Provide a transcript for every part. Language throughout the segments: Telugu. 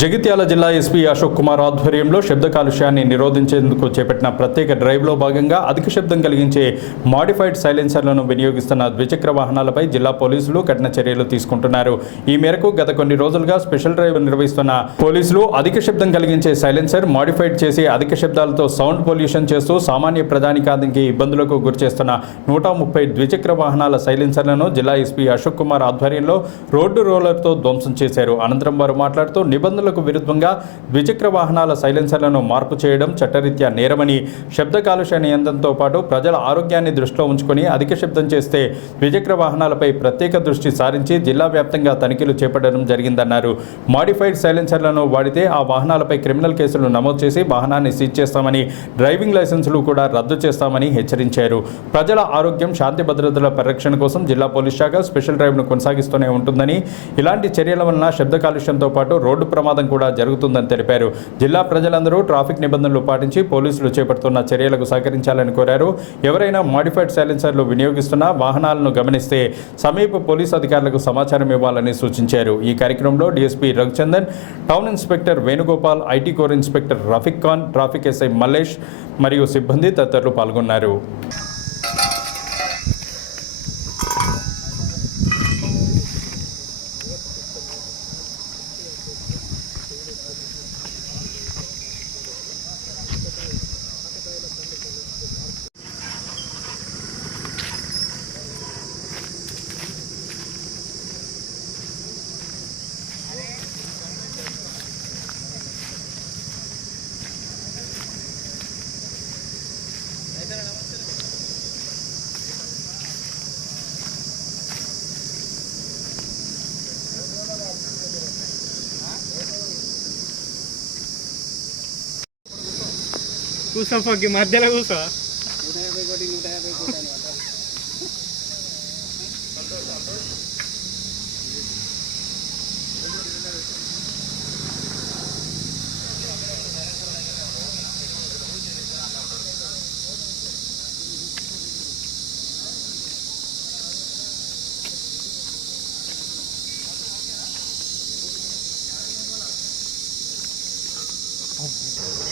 జగిత్యాల జిల్లా ఎస్పీ అశోక్ కుమార్ ఆధ్వర్యంలో శబ్ద కాలుష్యాన్ని నిరోధించేందుకు చేపట్టిన ప్రత్యేక డ్రైవ్లో భాగంగా అధిక శబ్దం కలిగించే మాడిఫైడ్ సైలెన్సర్లను వినియోగిస్తున్న ద్విచక్ర వాహనాలపై జిల్లా పోలీసులు కఠిన చర్యలు తీసుకుంటున్నారు. ఈ మేరకు గత కొన్ని రోజులుగా స్పెషల్ డ్రైవ్ నిర్వహిస్తున్న పోలీసులు అధిక శబ్దం కలిగించే సైలెన్సర్ మాడిఫైడ్ చేసి అధిక శబ్దాలతో సౌండ్ పొల్యూషన్ చేస్తూ సామాన్య ప్రధానికానికి ఇబ్బందులకు గురిచేస్తున్న నూట ముప్పై ద్విచక్ర వాహనాల సైలెన్సర్లను జిల్లా ఎస్పీ అశోక్ కుమార్ ఆధ్వర్యంలో రోడ్డు రోలర్తో ధ్వంసం చేశారు. అనంతరం వారు మాట్లాడుతూ నిబంధనలకు విరుద్ధంగా ద్విచక్ర వాహనాల సైలెన్సర్లను మార్పు చేయడం చట్టరీత్యా నేరమని శబ్ద కాలుష్య నియంత్రణతో పాటు ప్రజల ఆరోగ్యాన్ని దృష్టిలో ఉంచుకొని అధిక శబ్దం చేస్తే ద్విచక్ర వాహనాలపై ప్రత్యేక దృష్టి సారించి జిల్లా వ్యాప్తంగా తనిఖీలు చేపట్టడం జరిగిందన్నారు. మాడిఫైడ్ సైలెన్సర్లను వాడితే ఆ వాహనాలపై క్రిమినల్ కేసులు నమోదు చేసి వాహనాన్ని సీజ్ చేస్తామని డ్రైవింగ్ లైసెన్సులు కూడా రద్దు చేస్తామని హెచ్చరించారు. ప్రజల ఆరోగ్యం శాంతి భద్రతల పరిరక్షణ కోసం జిల్లా పోలీస్ శాఖ స్పెషల్ డ్రైవ్ను కొనసాగిస్తూనే ఉంటుందని ఇలాంటి చర్యల వలన శబ్ద కాలుష్యంతో పాటు రోడ్డు ప్రమాదం కూడా జరుగుతుందని తెలిపారు. జిల్లా ప్రజలందరూ ట్రాఫిక్ నిబంధనలు పాటించి పోలీసులు చేపడుతున్న చర్యలకు సహకరించాలని కోరారు. ఎవరైనా మాడిఫైడ్ సైలెన్సర్లు వినియోగిస్తున్న వాహనాలను గమనిస్తే సమీప పోలీస్ అధికారులకు సమాచారం ఇవ్వాలని సూచించారు. ఈ కార్యక్రమంలో DSP Raghuchandan town inspector Venugopal IT core inspector Rafiq Khan traffic SI Mallesh మరియు సిబ్బంది తదితరులు పాల్గొన్నారు. కూర్చో పొగ్గి మధ్యలో కూర్చో నూట యాభై కోటి నూట యాభై కోటి అనమాట Oh,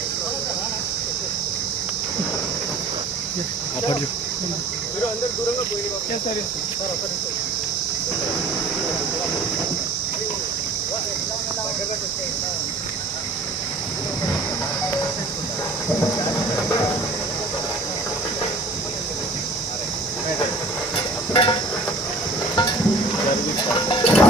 అప్పటి Thank you.